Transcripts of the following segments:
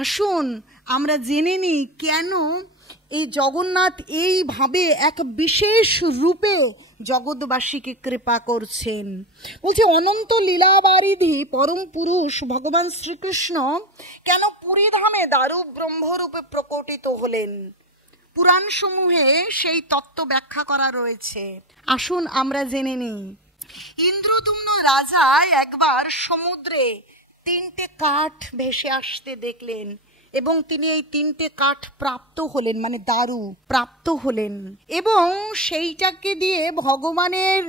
আসুন আমরা জেনে নিই কেন এই জগন্নাথ এইভাবে এক বিশেষ রূপে জগৎবাসীকে কৃপা করছেন। বলছে অনন্ত লীলাবারিধি পরম পুরুষ ভগবান শ্রীকৃষ্ণ কেন পুরীধামে দারু ব্রহ্মরূপে প্রকটিত হলেন। পুরাণ সমূহে সেই তত্ত্ব ব্যাখ্যা করা রয়েছে। আসুন আমরা জেনে নিই। ইন্দ্রদুম্ন রাজা একবার সমুদ্রে 3টে কাঠ ভেসে আসতে দেখলেন এবং তিনি এই 3টে কাঠ প্রাপ্ত হলেন, মানে দারু প্রাপ্ত হলেন, এবং সেইটাকে দিয়ে ভগবানের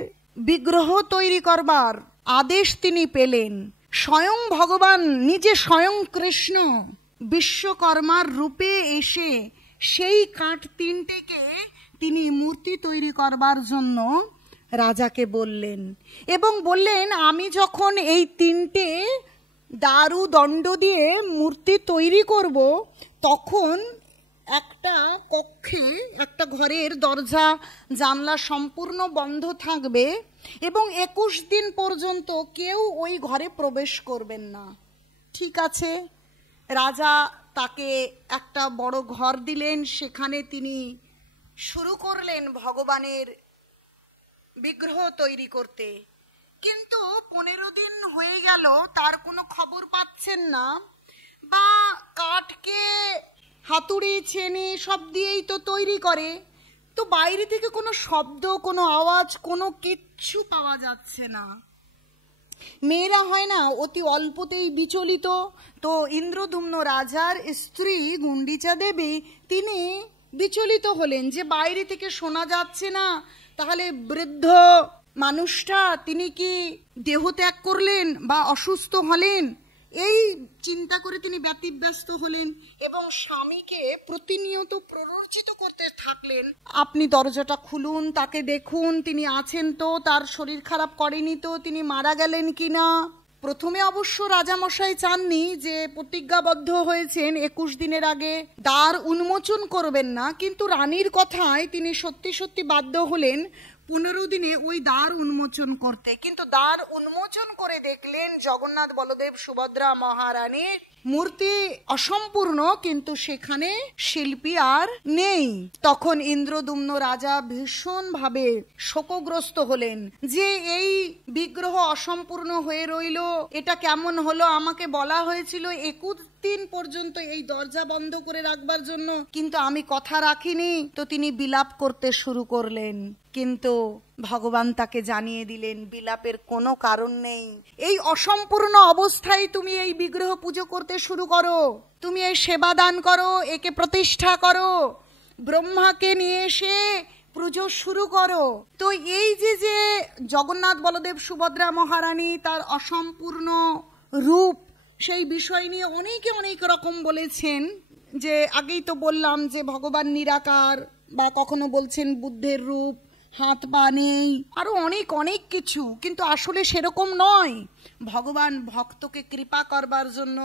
বিগ্রহ তৈরি করবার আদেশ তিনি পেলেন। স্বয়ং ভগবান নিজে, স্বয়ং কৃষ্ণ বিশ্বকর্মার রূপে এসে সেই কাঠ 3টেকে তিনি মূর্তি তৈরি করবার জন্য রাজাকে বললেন এবং বললেন, আমি যখন এই 3টে দারু দণ্ড দিয়ে মূর্তি তৈরি করব, তখন একটা কক্ষে, একটা ঘরের দরজা জানলা সম্পূর্ণ বন্ধ থাকবে এবং 21 দিন পর্যন্ত কেউ ওই ঘরে প্রবেশ করবেন না। ঠিক আছে, রাজা তাকে একটা বড় ঘর দিলেন, সেখানে তিনি শুরু করলেন ভগবানের বিগ্রহ তৈরি করতে। কিন্তু 15 দিন হয়ে গেল, তার কোনো খবর পাচ্ছেন না, বা কাঠকে হাতুড়ি ছেনে সব দিয়েই তো তৈরি করে, তো বাইরে থেকে কোনো শব্দ, কোনো আওয়াজ, কোনো কিচ্ছু পাওয়া যাচ্ছে না। মেয়েরা হয় না অতি অল্পতেই বিচলিত, তো ইন্দ্রদুম্ন রাজার স্ত্রী গুন্ডিচা দেবী তিনি বিচলিত হলেন যে বাইরে থেকে শোনা যাচ্ছে না, তাহলে বৃদ্ধ মানুষটা তিনি কি দেহত্যাগ করলেন বা অসুস্থ হলেন, এই চিন্তা করে তিনি ব্যতিব্যস্ত হলেন এবং স্বামীকে প্রতিনিয়ত প্ররোচিত করতে থাকলেন, আপনি দরজাটা খুলুন, তাকে দেখুন তিনি আছেন তো, তার শরীর খারাপ করেনি তো, তিনি মারা গেলেন কিনা। প্রথমে অবশ্য রাজামশাই চাননি, যে প্রতিজ্ঞাবদ্ধ হয়েছেন 21 দিনের আগে দ্বার উন্মোচন করবেন না, কিন্তু রানীর কথায় তিনি সত্যি সত্যি বাধ্য হলেন 15 দিনে ওই দ্বার উন্মোচন করতে। কিন্তু দ্বার উন্মোচন করে দেখলেন জগন্নাথ বলদেব সুভদ্রা মহারানীর মূর্তি অসম্পূর্ণ, কিন্তু সেখানে শিল্পী আর নেই। তখন ইন্দ্রদুম্ন রাজা ভীষণ ভাবে শোকগ্রস্ত হলেন যে এই বিগ্রহ অসম্পূর্ণ হয়ে রইল, এটা কেমন হলো, আমাকে বলা হয়েছিল 21 দিন পর্যন্ত এই দরজা বন্ধ করে রাখবার জন্য, কিন্তু আমি কথা রাখিনি। তো তিনি বিলাপ করতে শুরু করলেন, কিন্তু ভগবান তাকে জানিয়ে দিলেন বিলাপের কোনো কারণ নেই, এই অসম্পূর্ণ অবস্থায় তুমি এই বিগ্রহ পুজো করতে শুরু করো, তুমি এই সেবা দান করো, একে প্রতিষ্ঠা করো, ব্রহ্মাকে নিয়ে এসে পুজো শুরু করো। তো এই যে জগন্নাথ বলদেব সুভদ্রা মহারানী তার অসম্পূর্ণ রূপ, সেই বিষয় নিয়ে অনেকে অনেক রকম বলেছেন। যে আগেই তো বললাম যে ভগবান নিরাকার, বা কখনো বলছেন বুদ্ধের রূপ, হাত পা নেই, আরো অনেক অনেক কিছু, কিন্তু আসলে সেরকম নয়। ভগবান ভক্তকে কৃপা করবার জন্য,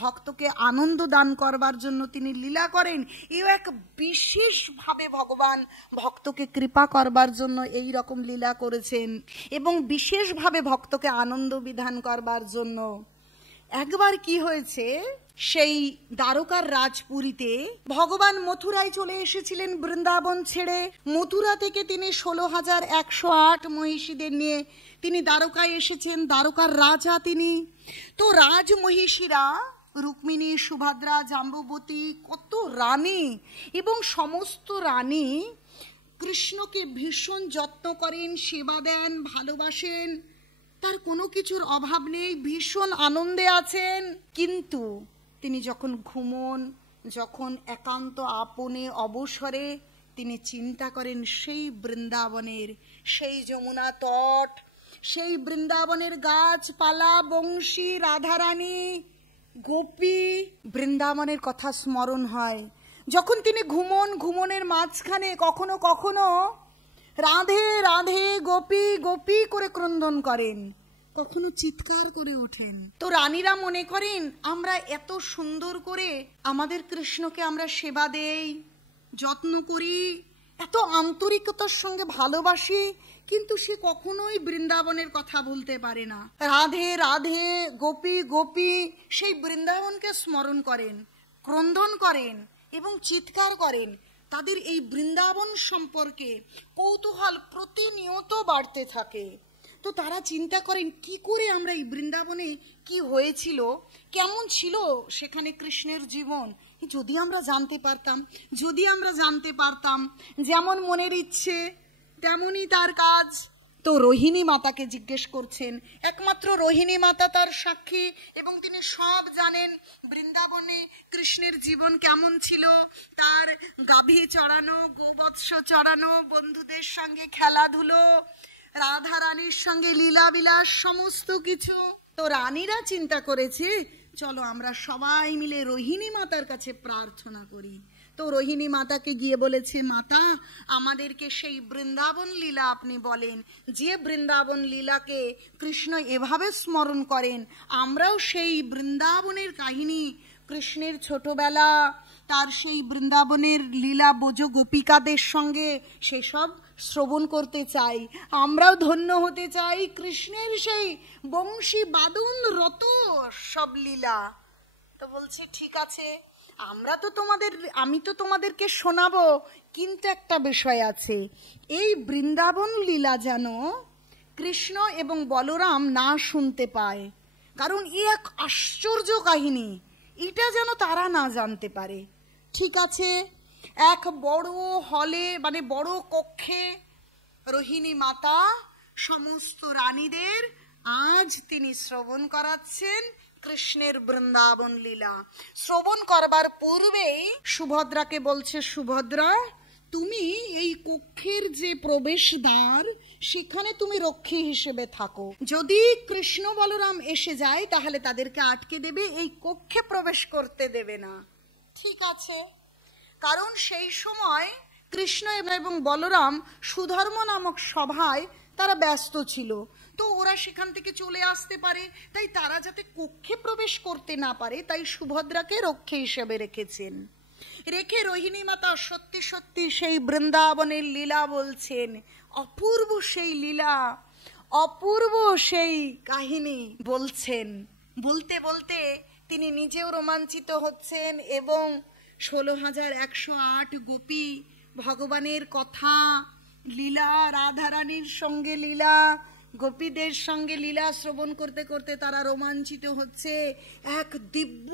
ভক্তকে আনন্দ দান করবার জন্য তিনি লীলা করেন। এই এক বিশেষভাবে ভগবান ভক্তকে কৃপা করবার জন্য এই রকম লীলা করেছেন এবং বিশেষভাবে ভক্তকে আনন্দ বিধান করবার জন্য। একবার কি হয়েছে, সেই দ্বারকার রাজপুরীতে ভগবান মথুরায় চলে এসেছিলেন বৃন্দাবন ছেড়ে। মথুরা থেকে তিনি 16,108 মহিষীদের নিয়ে তিনি দ্বারকায় এসেছেন, দ্বারকার রাজা তিনি। তো রাজ মহিষীরা রুক্মিণী, সুভদ্রা, জাম্ববতী, কত রানী, এবং সমস্ত রানী কৃষ্ণকে ভীষণ যত্ন করেন, সেবা দেন, ভালোবাসেন, তার কোনো কিছুর অভাব নেই, ভীষণ আনন্দে আছেন। কিন্তু তিনি যখন ঘুমন, যখন একান্ত আপনে অবসরে তিনি চিন্তা করেন সেই বৃন্দাবনের, সেই যমুনা তট, সেই বৃন্দাবনের গাছপালা, বংশী, রাধারানী, গোপী, বৃন্দাবনের কথা স্মরণ হয়। যখন তিনি ঘুমনের মাঝখানে কখনো কখনো রাধে রাধে গোপী গোপী করে ক্রন্দন করেন, কখনো চিৎকার করে ওঠেন। তো রানীরা মনে করেন আমরা এত সুন্দর করে আমাদের কৃষ্ণকে আমরা সেবা দেই, যত্ন করি, এত আন্তরিকতার সঙ্গে ভালোবাসি, কিন্তু সে কখনোই বৃন্দাবনের কথা ভুলতে পারে না। রাধে রাধে গোপী গোপী সেই বৃন্দাবনকে স্মরণ করেন। ক্রন্দন করেন এবং চিৎকার করেন, তাদের এই বৃন্দাবন সম্পর্কে কৌতূহল প্রতিনিয়ত বাড়তে থাকে। তো তারা চিন্তা করেন কি করে আমরা এই বৃন্দাবনে কি হয়েছিল, কেমন ছিল সেখানে কৃষ্ণের জীবন, যদি আমরা জানতে পারতাম, যদি আমরা জানতে পারতাম। যেমন মনের ইচ্ছে তেমনই তার কাজ। তো রোহিণী মাতাকে জিজ্ঞেস করছেন, একমাত্র রোহিণী মাতা তার সাক্ষী এবং তিনি সব জানেন বৃন্দাবনে কৃষ্ণের জীবন কেমন ছিল, তার গাভী চড়ানো, গোবৎস চড়ানো, বন্ধুদের সঙ্গে খেলাধুলো, রাধা রানীর সঙ্গে লীলাবিলাস, সমস্ত কিছু। তো রানীরা চিন্তা করেছে চলো আমরা সবাই মিলে রোহিণী মাতার কাছে প্রার্থনা করি। তো রোহিণী মাতাকে গিয়ে বলেছে, মাতা আমাদেরকে সেই বৃন্দাবন লীলা আপনি বলেন, যে বৃন্দাবন লীলাকে কৃষ্ণ এভাবে স্মরণ করেন, আমরাও সেই বৃন্দাবনের কাহিনী, কৃষ্ণের ছোটবেলা, তার সেই বৃন্দাবনের লীলা বোজ গোপিকাদের সঙ্গে সেসব শ্রবণ করতে চাই, আমরাও ধন্য হতে চাই কৃষ্ণের সেই বংশী বাদন রত সব লীলা। তো বলছে ঠিক আছে, আমি তো তোমাদেরকে শোনাবো, কিন্তু একটা বিষয় আছে, এই বৃন্দাবন লীলা যেন কৃষ্ণ এবং বলরাম না শুনতে পায়, কারণ এ এক আশ্চর্য কাহিনী, এটা যেন তারা না জানতে পারে। ঠিক আছে, এক বড় হলে মানে বড় কক্ষে রোহিণী মাতা সমস্ত রানীদের আজ তিনি শ্রবণ করাচ্ছেন কৃষ্ণের বৃন্দাবন লীলা। শ্রবণ করবার পূর্বেই সুভদ্রাকে বলছে, সুভদ্রা তুমি এই কক্ষের যে প্রবেশদ্বার সেখানে তুমি রক্ষী হিসেবে থাকো, যদি কৃষ্ণ বলরাম এসে যায় তাহলে তাদেরকে আটকে দেবে, এই কক্ষে প্রবেশ করতে দেবে না। ঠিক আছে, কারণ সেই সময় কৃষ্ণ এবং বলরাম সুধর্ম নামক সভায় তারা ব্যস্ত ছিল, তো ওরা সেখান থেকে চলে আসতে পারে, তাই তারা যাতে কক্ষে প্রবেশ করতে না পারে তাই সুভদ্রাকে রক্ষী হিসেবে রেখেছেন। রেখে রোহিণী মাতা সত্যি সত্যি সেই বৃন্দাবনের লীলা বলছেন, অপূর্ব সেই লীলা, অপূর্ব সেই কাহিনী বলছেন। বলতে বলতে তিনি নিজেও রোমাঞ্চিত হচ্ছেন এবং 16,108 গোপী ভগবানের কথা, লীলা, রাধারানীর সঙ্গে লীলা, গোপীদের সঙ্গে লীলা শ্রবণ করতে করতে তারা রোমাঞ্চিত হচ্ছে, এক দিব্য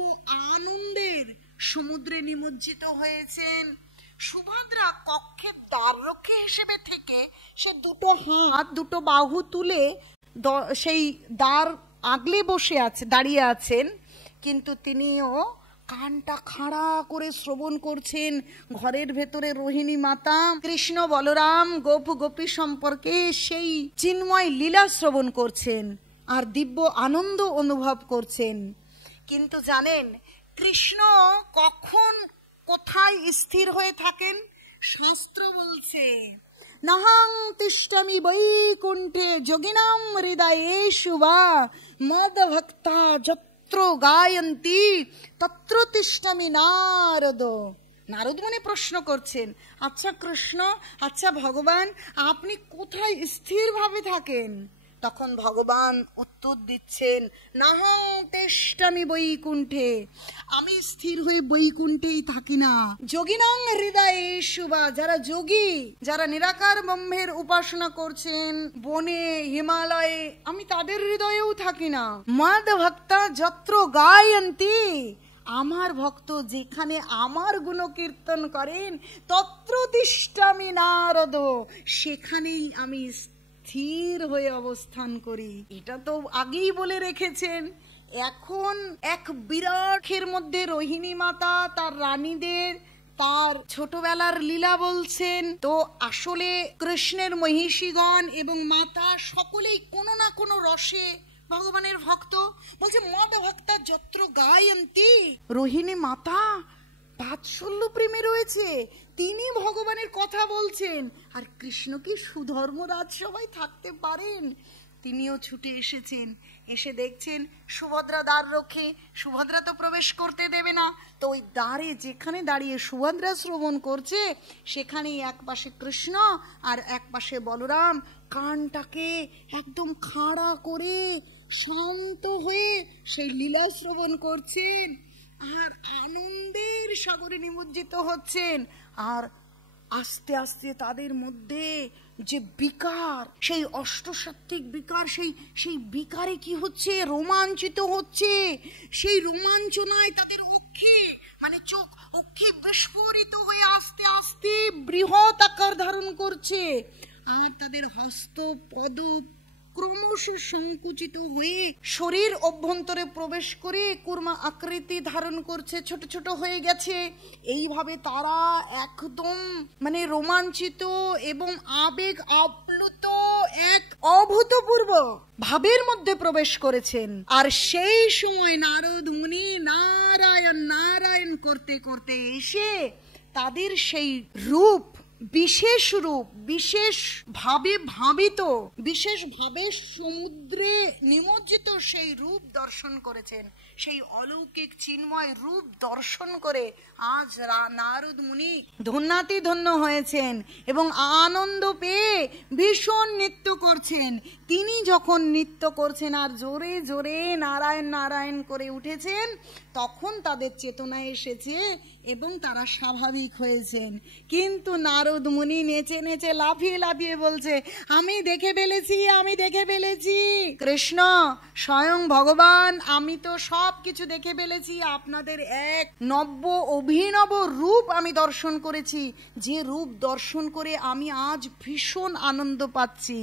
আনন্দের সমুদ্রে নিমজ্জিত হয়েছেন। সুভদ্রা কক্ষের দ্বাররক্ষী হিসেবে থেকে সে দুটো হাত দুটো বাহু তুলে সেই দ্বার আগলে বসে আছে, দাঁড়িয়ে আছেন, কিন্তু তিনিও কানটা খাড়া করে শ্রবণ করছেন। ঘরের ভেতরে রোহিণী মাতা কৃষ্ণ বলরাম গোপ গোপী সম্পর্কে সেই চিন্ময় লীলা শ্রবণ করছেন আর দিব্য আনন্দ অনুভব করছেন। কিন্তু জানেন কৃষ্ণ কখন কোথায় স্থির হয়ে থাকেন? শাস্ত্র বলছে, নাহং তিষ্ঠমি বৈকুণ্ঠে যোগিনাম হৃদয়েষু বা মদ ভক্তা যত্র গায়ন্তি তত্র তিষ্ঠমি নারদ। নারদ মুনি প্রশ্ন করছেন, আচ্ছা কৃষ্ণ, আচ্ছা ভগবান, আপনি কোথায় স্থিরভাবে থাকেন? তখন ভগবান উত্তর দিচ্ছেন, নাহং তিষ্ঠমি বৈকুণ্ঠে, আমি স্থির হয়ে বৈকুণ্ঠেই থাকি না। যোগিনাং হৃদয়েষু বা, যারা যোগী, যারা নিরাকার ব্রহ্মের উপাসনা করছেন বনে হিমালয়ে, আমি তাদের হৃদয়েও থাকি না। মদ ভক্তা যত্র গায়ন্তি, আমার ভক্ত যেখানে আমার গুণকীর্তন করেন, তত্র তিষ্ঠমি নারদ, সেখানেই আমি স্থির হয়ে অবস্থান করি। এটা তো আগেই বলে রেখেছেন। এখন এক বিরাটের মধ্যে রোহিণী মাতা তার রানীদের তার ছোটবেলার লীলা বলছেন। তো আসলে কৃষ্ণের মহিষীগণ এবং মাতা সকলেই কোনো না কোনো রসে ভগবানের ভক্ত। বলছে মদ ভক্তা যত্র গায়ন্তি, রোহিণী মাতা বাৎসল্য প্রেমে রয়েছে, তিনি ভগবানের কথা বলছেন। আর কৃষ্ণ কি সুধর্ম রাজসভায় থাকতে পারেন? তিনিও ছুটে এসেছেন, এসে দেখছেন সুভদ্রা দ্বার রক্ষে, সুভদ্রা তো প্রবেশ করতে দেবে না, তো ওই দ্বারে যেখানে দাঁড়িয়ে সুভদ্রা শ্রবণ করছে সেখানেই এক পাশে কৃষ্ণ আর এক পাশে বলরাম কানটাকে একদম খাড়া করে শান্ত হয়ে সেই লীলা শ্রবণ করছেন আর আনন্দে সাগরে নিমজ্জিত হচ্ছেন। আর আস্তে আস্তে তাদের মধ্যে যে বিকার, সেই অষ্টসাত্ত্বিক বিকার, সেই বিকারে কি হচ্ছে, রোমাঞ্চিত হচ্ছে। সেই রোমাঞ্চনায় তাদের অক্ষি, মানে চোখ, অক্ষি বিস্ফোরিত হয়ে আস্তে আস্তে বৃহৎ আকার ধারণ করছে। আর তাদের হস্ত পদ ক্রমশ সংকুচিত হয়ে শরীর অভ্যন্তরে প্রবেশ করে কুর্মা আকৃতি ধারণ করছে, ছোট ছোট হয়ে গেছে। এইভাবে তারা একদম মানে রোমাঞ্চিত এবং আবেগ আপ্লুত এক অভূতপূর্ব ভাবের মধ্যে প্রবেশ করেছেন। আর সেই সময় নারদ মুনি নারায়ণ নারায়ণ করতে করতে এসে তাদের সেই রূপ, বিশেষ রূপ, বিশেষ ভাবে ভাবিত, বিশেষ ভাবে সমুদ্রে নিমজ্জিত সেই রূপ দর্শন করেছেন। সেই অলৌকিক চিন্ময় রূপ দর্শন করে আজ নারদ মুনি ধন্যাতি ধন্য হয়েছেন এবং আনন্দ পেয়ে ভীষণ নৃত্য করছেন। তিনি যখন নৃত্য করছেন আর জোরে জোরে নারায়ণ নারায়ণ করে উঠেছেন, তখন তাদের চেতনায় এসেছে এবং তারা স্বাভাবিক হয়েছেন। কিন্তু নারদ মুনি নেচে নেচে লাফিয়ে লাফিয়ে বলছে, আমি দেখে ফেলেছি, আমি দেখে ফেলেছি। কৃষ্ণ স্বয়ং ভগবান, আমি তো সব কিছু দেখে ফেলেছি। আপনাদের এক নব্য অভিনব রূপ আমি দর্শন করেছি, যে রূপ দর্শন করে আমি আজ ভীষণ আনন্দ পাচ্ছি।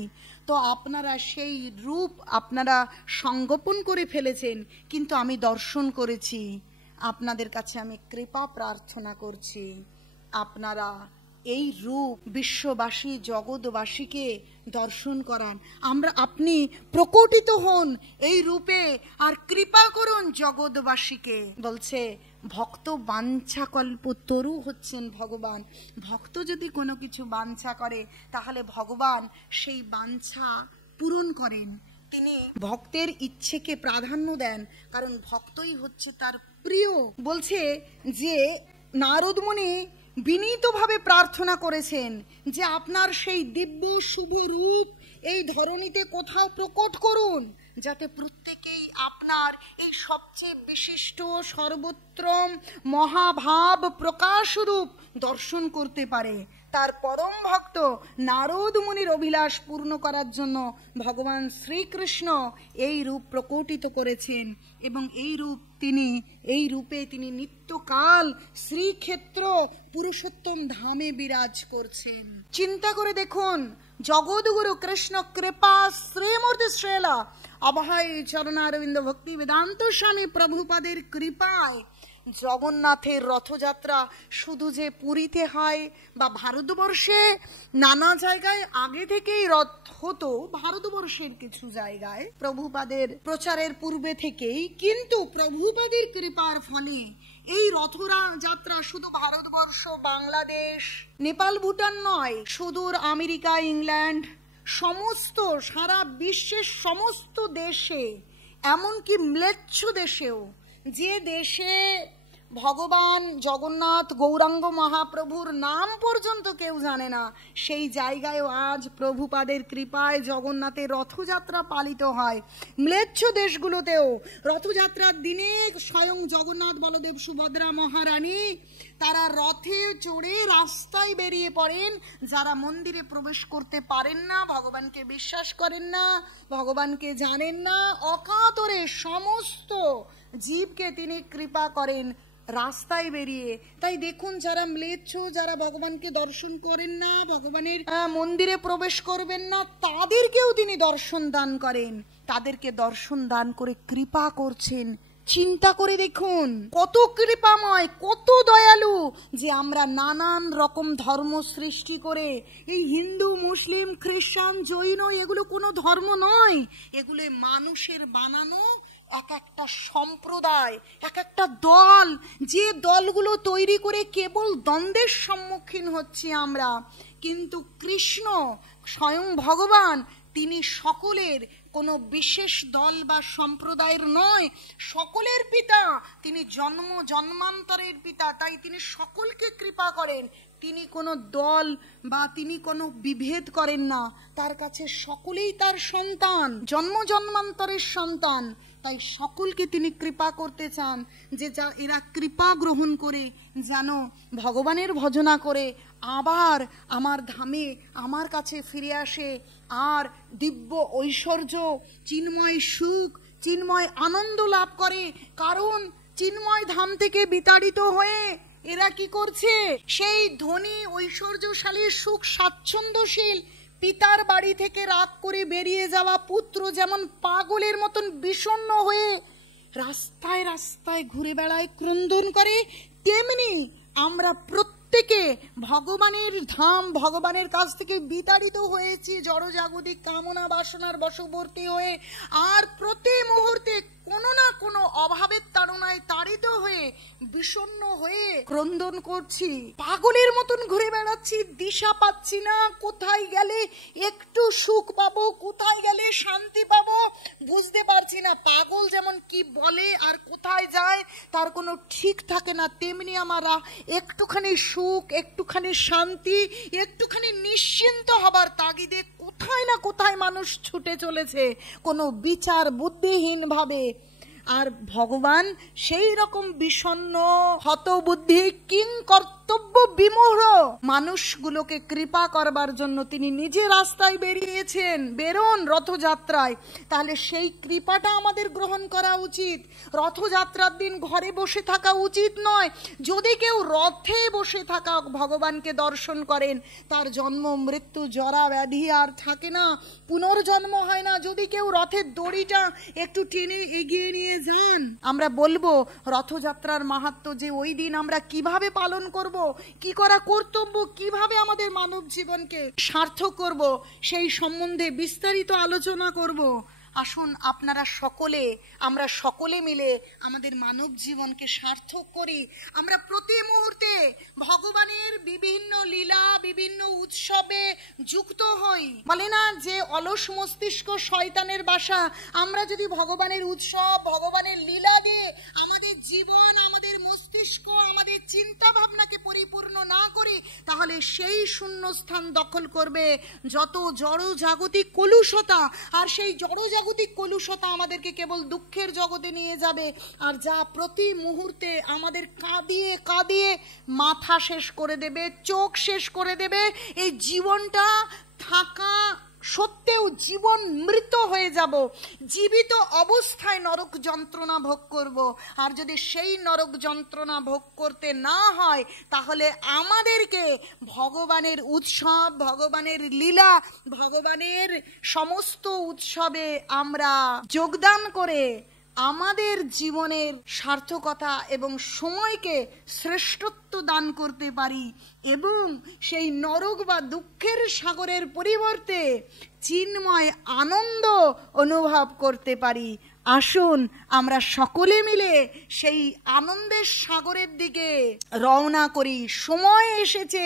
তো আপনারা সেই রূপ আপনারা সংগোপন করে ফেলেছেন, কিন্তু আমি দর্শন করেছি। আপনাদের কাছে আমি কৃপা প্রার্থনা করছি, আপনারা এই রূপ বিশ্ববাসী জগৎবাসীকে দর্শন করান। আপনি প্রকটিত হন এই রূপে আর কৃপা করুন জগৎবাসীকে। বলছে ভক্ত বাঞ্ছা কল্প তরু হচ্ছেন ভগবান। ভক্ত যদি কোনো কিছু বাঞ্ছা করে তাহলে ভগবান সেই বাঞ্ছা পূরণ করেন। তিনি ভক্তের ইচ্ছেকে প্রাধান্য দেন, কারণ ভক্তই হচ্ছে তার প্রিয়। বলছে যে নারদ মুনি বিনীতভাবে প্রার্থনা করেছেন যে আপনার সেই দিব্য শুভ রূপ এই ধরণীতে কোথাও প্রকট করুন, যাতে প্রত্যেকেই আপনার এই সবচেয়ে বিশিষ্ট সর্বোত্তম মহাভাব প্রকাশ রূপ দর্শন করতে পারে। তার পরম ভক্ত নারদ মুনির অভিলাষ পূর্ণ করার জন্য ভগবান শ্রীকৃষ্ণ এই রূপ প্রকটিত করেছেন এবং এই রূপে তিনি নিত্যকাল শ্রীক্ষেত্র পুরুষোত্তম ধামে বিরাজ করছেন। চিন্তা করে দেখুন, জগৎগুরু কৃষ্ণ কৃপা শ্রীমূর্তি শ্রেলা অভয় চরণারবিন্দ ভক্তি বেদান্ত স্বামী প্রভুপাদের কৃপায় জগন্নাথের রথযাত্রা শুধু যে পুরীতে হয় বা ভারতবর্ষে নানা জায়গায় আগে থেকেই রথ হতো, ভারতবর্ষের কিছু জায়গায় প্রভুপাদের প্রচারের পূর্বে থেকেই, কিন্তু প্রভুপাদের কৃপার ফলে এই রথযাত্রা শুধু ভারতবর্ষ, বাংলাদেশ, নেপাল, ভুটান নয়, সুদূর আমেরিকা, ইংল্যান্ড, সমস্ত সারা বিশ্বের সমস্ত দেশে, এমনকি ম্লেচ্ছ দেশেও, যে দেশে ভগবান জগন্নাথ গৌরাঙ্গ মহাপ্রভুর নাম পর্যন্ত কেউ জানে না, সেই জায়গায়ও আজ প্রভুপাদের কৃপায় জগন্নাথের রথযাত্রা পালিত হয়। ম্লেচ্ছ দেশগুলোতেও রথযাত্রার দিনে স্বয়ং জগন্নাথ, বলদেব, সুভদ্রা মহারানী তারা রথে চড়ে রাস্তায় বেরিয়ে পড়েন। যারা মন্দিরে প্রবেশ করতে পারেন না, ভগবানকে বিশ্বাস করেন না, ভগবানকে জানেন না, অকাতরে সমস্ত জীবকে তিনি কৃপা করেন রাস্তায় বেরিয়ে। তাই দেখুন, যারা ম্লেচ্ছ, যারা ভগবানকে দর্শন করেন না, ভগবানের মন্দিরে প্রবেশ করবেন না, তাদেরকেও তিনি দর্শন দান করেন, তাদেরকে দর্শন দান করে কৃপা করছেন। চিন্তা করে দেখুন কত কৃপাময়, কত দয়ালু, যে আমরা নানান রকম ধর্ম সৃষ্টি করে, এই হিন্দু, মুসলিম, খ্রিস্টান, জৈন, এগুলো কোনো ধর্ম নয়, এগুলো মানুষের বানানো এক একটা সম্প্রদায়, এক একটা দল, যে দলগুলো তৈরি করে কেবল দ্বন্দ্বের সম্মুখীন হচ্ছি আমরা। কিন্তু কৃষ্ণ স্বয়ং ভগবান, তিনি সকলের কোনো বিশেষ দল বা সম্প্রদায়ের নয়, সকলের পিতা, তিনি জন্ম জন্মান্তরের পিতা, তাই তিনি সকলকে কৃপা করেন। তিনি কোনো দল বা তিনি কোনো বিভেদ করেন না, তার কাছে সকলেই তার সন্তান, জন্ম জন্মান্তরের সন্তান। তাই সকলকে তিনি কৃপা করতে চান যে যা এরা কৃপা গ্রহণ করে যেন ভগবানের ভজনা করে আবার আমার ধামে আমার কাছে ফিরে আসে, আর দিব্য ঐশ্বর্য, চিন্ময় সুখ, চিন্ময় আনন্দ লাভ করে। কারণ চিন্ময় ধাম থেকে বিতাড়িত হয়ে এরা কি করছে, সেই ধনী ঐশ্বর্যশালী সুখ স্বাচ্ছন্দ্যশীল পিতার বাড়ি থেকে রাগ করে বেরিয়ে যাওয়া পুত্র যেমন পাগলের মতন বিষণ্ণ হয়ে রাস্তায় রাস্তায় ঘুরে বেড়ায়, ক্রন্দন করে, তেমনি আমরা প্রত্যেকে ভগবানের ধাম, ভগবানের কাছ থেকে বিতাড়িত হয়েছি জড়জাগতিক কামনা বাসনার বশবর্তী হয়ে, আর প্রতি মুহূর্তে কোনো না কোনো অভাবের তাড়নায় তাড়িত হয়ে বিষণ্ণ হয়ে ক্রন্দন করছি, পাগলের মতন ঘুরে বেড়াচ্ছি, দিশা পাচ্ছি না কোথায় গেলে একটু সুখ পাবো, কোথায় গেলে শান্তি পাবো, বুঝতে পারছি না। পাগল যেমন কি বলে আর কোথায় যায় তার কোনো ঠিক থাকে না, তেমনি আমরা একটুখানি সুখ, একটুখানি শান্তি, একটুখানি নিশ্চিন্ত হবার তাগিদে কোথায় না কোথায় মানুষ ছুটে চলেছে কোনো বিচার বুদ্ধিহীন ভাবে। আর ভগবান সেই রকম বিষণ্ণ হতবুদ্ধি কিং কর্তব্য বিমূঢ় মানুষগুলোকে কৃপা করবার জন্য তিনি নিজে রাস্তায় বেরিয়েছেন, বেরোন রথযাত্রায়। তাহলে সেই কৃপাটা আমাদের গ্রহণ করা উচিত। রথযাত্রার দিন ঘরে বসে থাকা উচিত নয়। যদি কেউ রথে বসে থাকা ভগবানকে দর্শন করেন, তার জন্ম মৃত্যু জরা ব্যাধি আর থাকে না, পুনর্জন্ম হয় না। যদি কেউ রথের দড়িটা একটু টেনে এগিয়ে নিয়ে যান, আমরা বলবো রথযাত্রার মাহাত্ম্য যে ওই দিন আমরা কিভাবে পালন করব, কি করা কর্তব্য, কিভাবে আমাদের মানব জীবনকে সার্থক করব, সেই সম্বন্ধে বিস্তারিত আলোচনা করব। আসুন আপনারা সকলে, আমরা সকলে মিলে আমাদের মানব জীবনকে সার্থক করি। আমরা প্রতি মুহূর্তে ভগবানের বিভিন্ন লীলা, বিভিন্ন উৎসবে যুক্ত হই। বলে না যে অলস মস্তিষ্ক শয়তানের বাসা। আমরা যদি ভগবানের উৎসব, ভগবানের লীলা দিয়ে আমাদের জীবন, আমাদের মস্তিষ্ক, আমাদের চিন্তা ভাবনাকে পরিপূর্ণ না করি, তাহলে সেই শূন্যস্থান দখল করবে যত জড় জাগতিক কলুষতা। আর সেই জড় জাগতিক কলুষতা আমাদেরকে কেবল দুঃখের জগতে নিয়ে যাবে, আর যা প্রতি মুহূর্তে আমাদের কাঁদিয়ে কাঁদিয়ে মাথা শেষ করে দেবে, চোখ শেষ করে দেবে। এই জীবনটা থাকা সত্ত্বেও জীবন মৃত হয়ে যাব, জীবিত অবস্থায় নরক যন্ত্রণা ভোগ করব। আর যদি সেই নরক যন্ত্রণা ভোগ করতে না হয়, তাহলে আমাদেরকে ভগবানের উৎসব, ভগবানের লীলা, ভগবানের সমস্ত উৎসবে আমরা যোগদান করে আমাদের জীবনের সার্থকতা এবং সময়কে শ্রেষ্ঠত্ব দান করতে পারি, এবং সেই নরক বা দুঃখের সাগরের পরিবর্তে চিন্ময় আনন্দ অনুভব করতে পারি। আসুন আমরা সকলে মিলে সেই আনন্দের সাগরের দিকে রওনা করি। সময় এসেছে,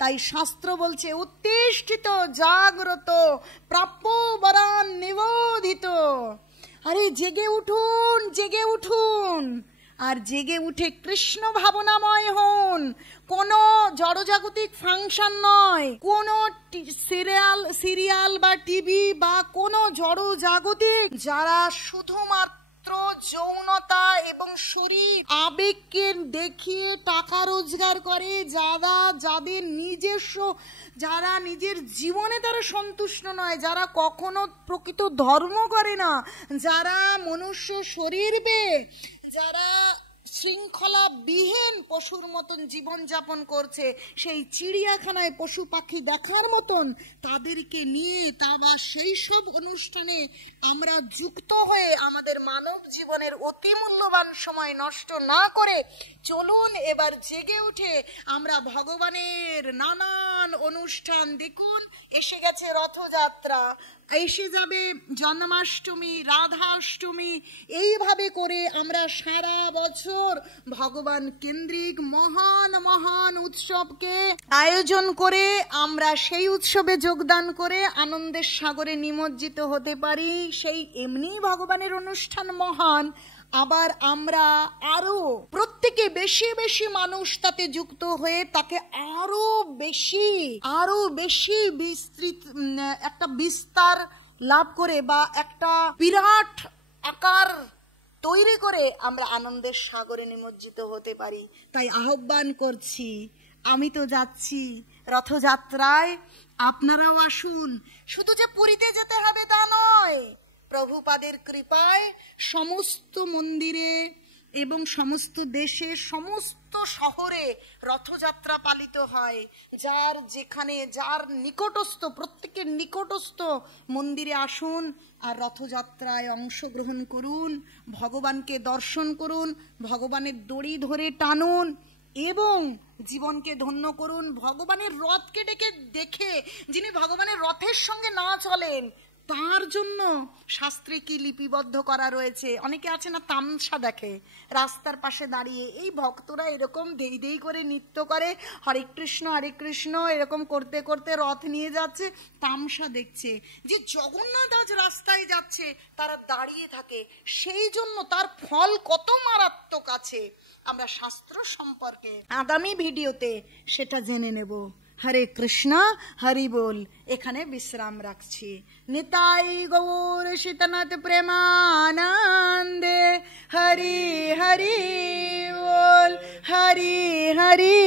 তাই শাস্ত্র বলছে উত্তিষ্ঠিত জাগ্রত প্রাপ্য বরান নিবোধিত। আরে জেগে উঠুন, জেগে উঠুন, আর জেগে উঠে কৃষ্ণ ভাবনাময় হন। কোনো জড়জাগতিক ফাংশন নয়, কোনো সিরিয়াল বা টিভি বা কোনো জড়জাগতিক যারা শুধুমাত্র যৌনতা এবং শরীর আবেগকে দেখিয়ে টাকা রোজগার করে, যাদের নিজস্ব, যারা নিজের জীবনে তারা সন্তুষ্ট নয়, যারা কখনো প্রকৃত ধর্ম করে না, যারা মনুষ্য শরীর পেয়ে, যারা শৃঙ্খলা বিহীন পশুর মতন জীবন যাপন করছে, সেই চিড়িয়াখানায় পশু পাখি দেখার মতন তাদেরকে নিয়ে তা বা সেই সব অনুষ্ঠানে আমরা যুক্ত হয়ে আমাদের মানব জীবনের অতি মূল্যবান সময় নষ্ট না করে চলুন এবার জেগে উঠে আমরা ভগবানের নানান অনুষ্ঠান দেখুন। এসে গেছে রথযাত্রা, এসে যাবে জন্মাষ্টমী, রাধাষ্টমী, এইভাবে করে আমরা সারা বছর ভগবান কেন্দ্রিক মহান মহান উৎসবকে আয়োজন করে আমরা সেই উৎসবে যোগদান করে আনন্দের সাগরে নিমজ্জিত হতে পারি। সেই এমনি ভগবানের অনুষ্ঠান মহান, আবার আমরা আরো প্রত্যেকে বেশি বেশি মানুষ তাতে যুক্ত হয়ে তাকে আরো বেশি বিস্তৃত একটা বিস্তার লাভ করে বা একটা বিরাট আকার তৈরি করে আমরা আনন্দের সাগরে নিমজ্জিত হতে পারি। তাই আহ্বান করছি, আমি তো যাচ্ছি রথযাত্রায়, আপনারাও আসুন। শুধু যে পুরীতে যেতে হবে তা নয়, প্রভুপাদের কৃপায় সমস্ত মন্দিরে এবং সমস্ত দেশে, সমস্ত শহরে রথযাত্রা পালিত হয়। যার যেখানে, যার নিকটস্থ, প্রত্যেকের নিকটস্থ মন্দিরে আসুন আর রথযাত্রায় অংশগ্রহণ করুন, ভগবানকে দর্শন করুন, ভগবানের দড়ি ধরে টানুন এবং জীবনকে ধন্য করুন। ভগবানের রথকে দেখে যিনি ভগবানের রথের সঙ্গে না চলেন, তার জন্য শাস্ত্রে কি লিপিবদ্ধ করা রয়েছে। অনেকে আছে না, তামসা দেখে রাস্তার পাশে দাঁড়িয়ে, এই ভক্তরা এরকম দেই দেই করে নৃত্য করে, হরে কৃষ্ণ এরকম করতে করতে রথ নিয়ে যাচ্ছে, তামসা দেখছে। যে জগন্নাথ আজ রাস্তায় যাচ্ছে, তারা দাঁড়িয়ে থাকে, সেই জন্য তার ফল কত মারাত্মক আছে আমরা শাস্ত্র সম্পর্কে আগামী ভিডিওতে সেটা জেনে নেব। হরে কৃষ্ণ, হরি বল। এখানে বিশ্রাম রাখছি। নিতাই গৌর শীতনাথ প্রেমানন্দে। হরি হরি বল, হরি হরি